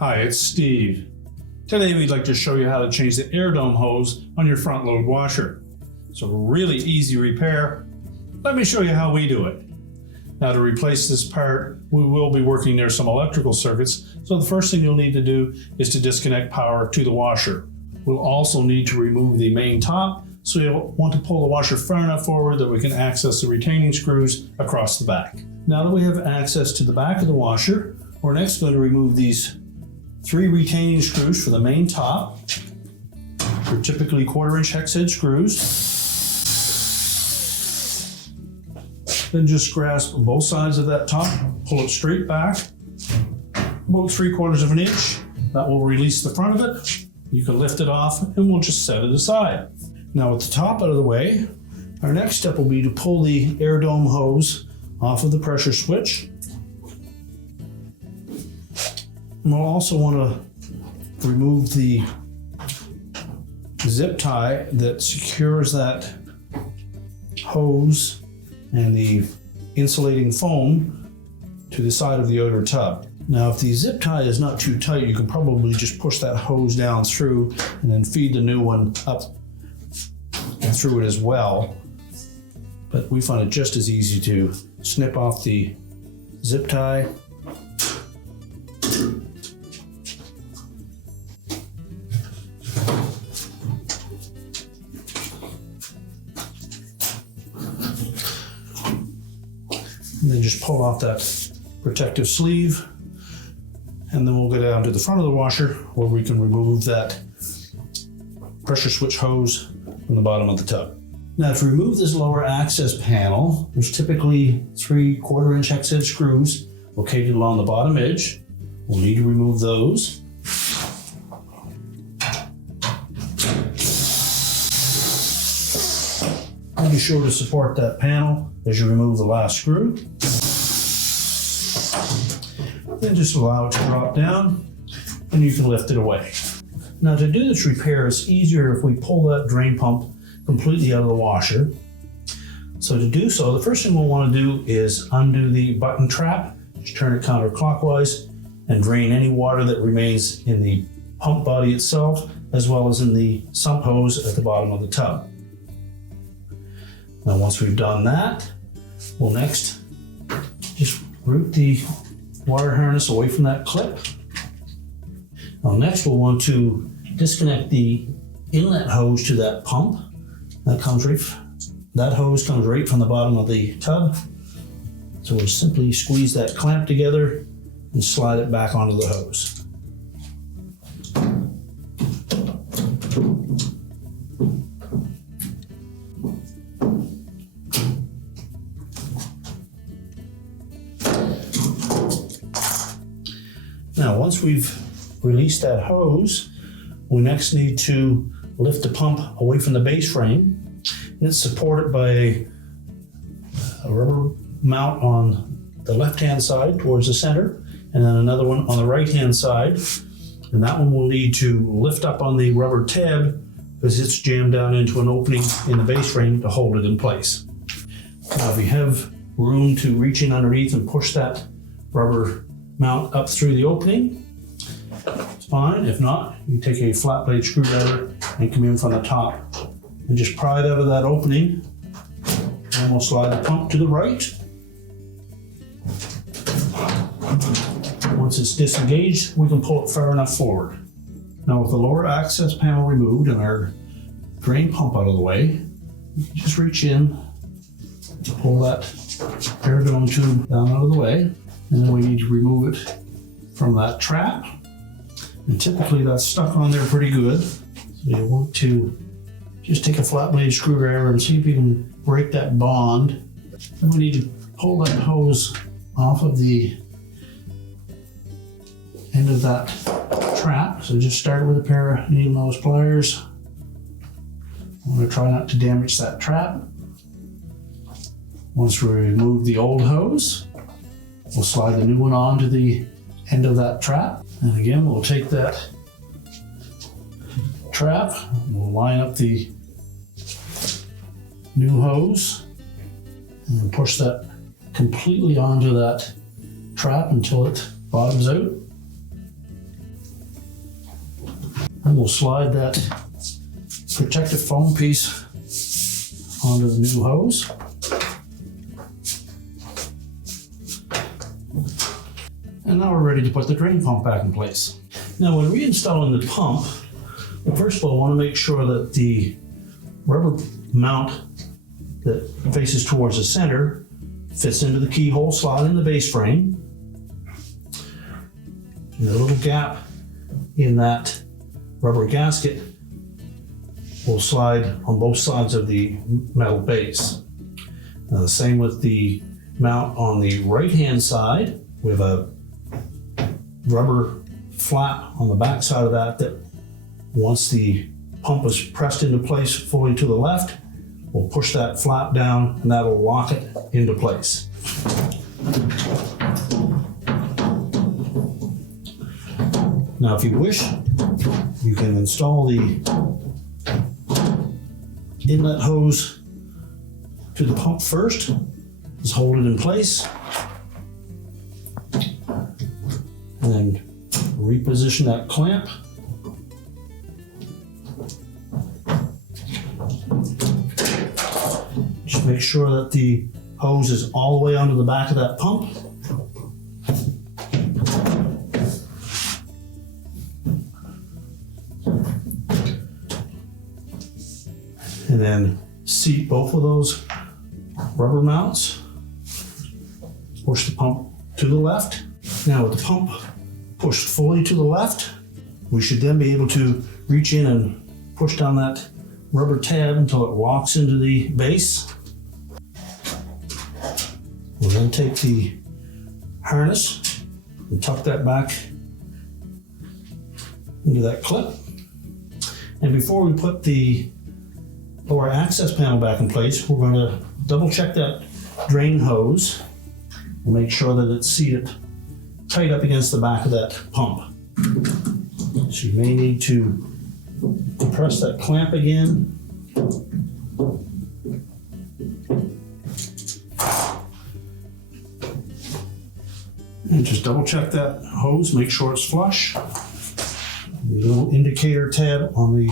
Hi, it's Steve. Today we'd like to show you how to change the air dome hose on your front load washer. It's a really easy repair. Let me show you how we do it. Now, to replace this part, we will be working near some electrical circuits, so the first thing you'll need to do is to disconnect power to the washer. We'll also need to remove the main top, so you'll want to pull the washer far enough forward that we can access the retaining screws across the back. Now that we have access to the back of the washer, we're next going to remove these 3 retaining screws for the main top. They're typically 1/4-inch hex head screws. Then just grasp both sides of that top, pull it straight back, about 3/4 of an inch. That will release the front of it. You can lift it off and we'll just set it aside. Now with the top out of the way, our next step will be to pull the air dome hose off of the pressure switch. And we'll also want to remove the zip tie that secures that hose and the insulating foam to the side of the outer tub. Now, if the zip tie is not too tight, you can probably just push that hose down through and then feed the new one up and through it as well. But we find it just as easy to snip off the zip tie. And then just pull off that protective sleeve, and then we'll go down to the front of the washer where we can remove that pressure switch hose from the bottom of the tub. Now, to remove this lower access panel, there's typically 3/4-inch hex head screws located along the bottom edge. We'll need to remove those. And be sure to support that panel as you remove the last screw. Then just allow it to drop down and you can lift it away. Now, to do this repair, it's easier if we pull that drain pump completely out of the washer. So to do so, the first thing we'll want to do is undo the button trap. Just turn it counterclockwise and drain any water that remains in the pump body itself, as well as in the sump hose at the bottom of the tub. Now, once we've done that, we'll next just root the wire harness away from that clip. Now, next we'll want to disconnect the inlet hose to that pump. That hose comes right from the bottom of the tub. So we'll simply squeeze that clamp together and slide it back onto the hose. Now, once we've released that hose, we next need to lift the pump away from the base frame, and it's supported by a rubber mount on the left-hand side towards the center, and then another one on the right-hand side. And that one will need to lift up on the rubber tab because it's jammed down into an opening in the base frame to hold it in place. Now, if you have room to reach in underneath and push that rubber mount up through the opening, it's fine. If not, you take a flat blade screwdriver and come in from the top and just pry it out of that opening, and we'll slide the pump to the right. Once it's disengaged, we can pull it far enough forward. Now, with the lower access panel removed and our drain pump out of the way, just reach in to pull that air dome tube down out of the way. And then we need to remove it from that trap. And typically that's stuck on there pretty good. So you want to just take a flat blade screwdriver and see if you can break that bond. Then we need to pull that hose off of the end of that trap. So just start with a pair of needle nose pliers. I'm going to try not to damage that trap. Once we remove the old hose, we'll slide the new one onto the end of that trap. And again, we'll take that trap, we'll line up the new hose and then push that completely onto that trap until it bottoms out. And we'll slide that protective foam piece onto the new hose. And now we're ready to put the drain pump back in place. Now when reinstalling the pump, first of all, I want to make sure that the rubber mount that faces towards the center fits into the keyhole slot in the base frame. And the little gap in that rubber gasket will slide on both sides of the metal base. Now the same with the mount on the right hand side. We have a rubber flap on the back side of that once the pump is pressed into place fully to the left, we'll push that flap down and that'll lock it into place. Now if you wish, you can install the inlet hose to the pump first. Just hold it in place and then reposition that clamp. Just make sure that the hose is all the way onto the back of that pump. And then seat both of those rubber mounts. Push the pump to the left. Now with the pump pushed fully to the left, we should then be able to reach in and push down that rubber tab until it locks into the base. We'll then take the harness and tuck that back into that clip. And before we put the lower access panel back in place, we're going to double check that drain hose and make sure that it's seated tight up against the back of that pump. So you may need to depress that clamp again. And just double check that hose, make sure it's flush. The little indicator tab on the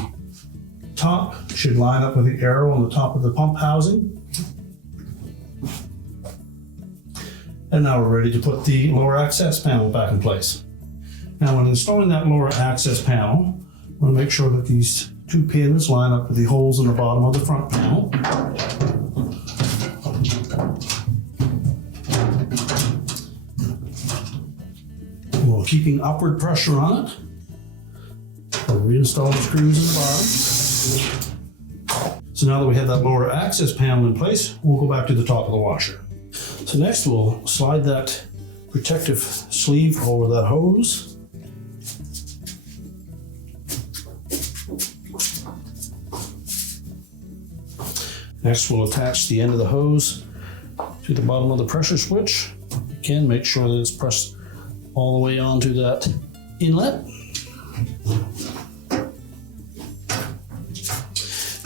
top should line up with the arrow on the top of the pump housing. And now we're ready to put the lower access panel back in place. Now when installing that lower access panel, I want to make sure that these two pins line up with the holes in the bottom of the front panel. While keeping upward pressure on it, we'll reinstall the screws in the bottom. So now that we have that lower access panel in place, we'll go back to the top of the washer. So next we'll slide that protective sleeve over that hose. Next we'll attach the end of the hose to the bottom of the pressure switch. Again, make sure that it's pressed all the way onto that inlet.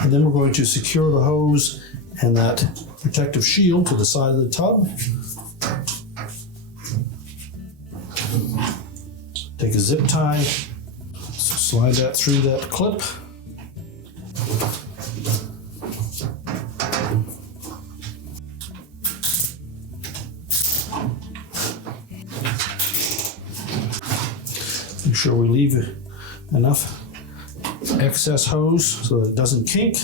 And then we're going to secure the hose and that protective shield to the side of the tub. Take a zip tie, slide that through that clip. Make sure we leave enough excess hose so that it doesn't kink.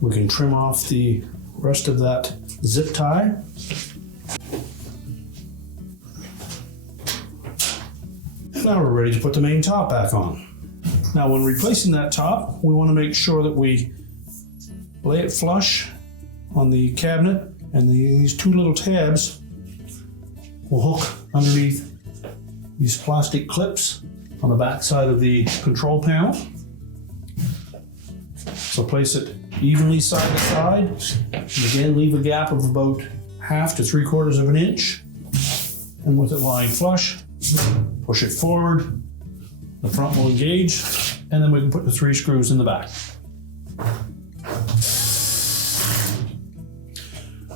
We can trim off the rest of that zip tie. And now we're ready to put the main top back on. Now when replacing that top, we want to make sure that we lay it flush on the cabinet, and these two little tabs will hook underneath these plastic clips on the back side of the control panel. So place it evenly side to side. And again, leave a gap of about 1/2 to 3/4 of an inch. And with it lying flush, push it forward. The front will engage, and then we can put the 3 screws in the back.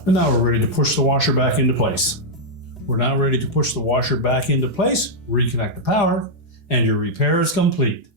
And now we're ready to push the washer back into place. We're now ready to push the washer back into place, reconnect the power, and your repair is complete.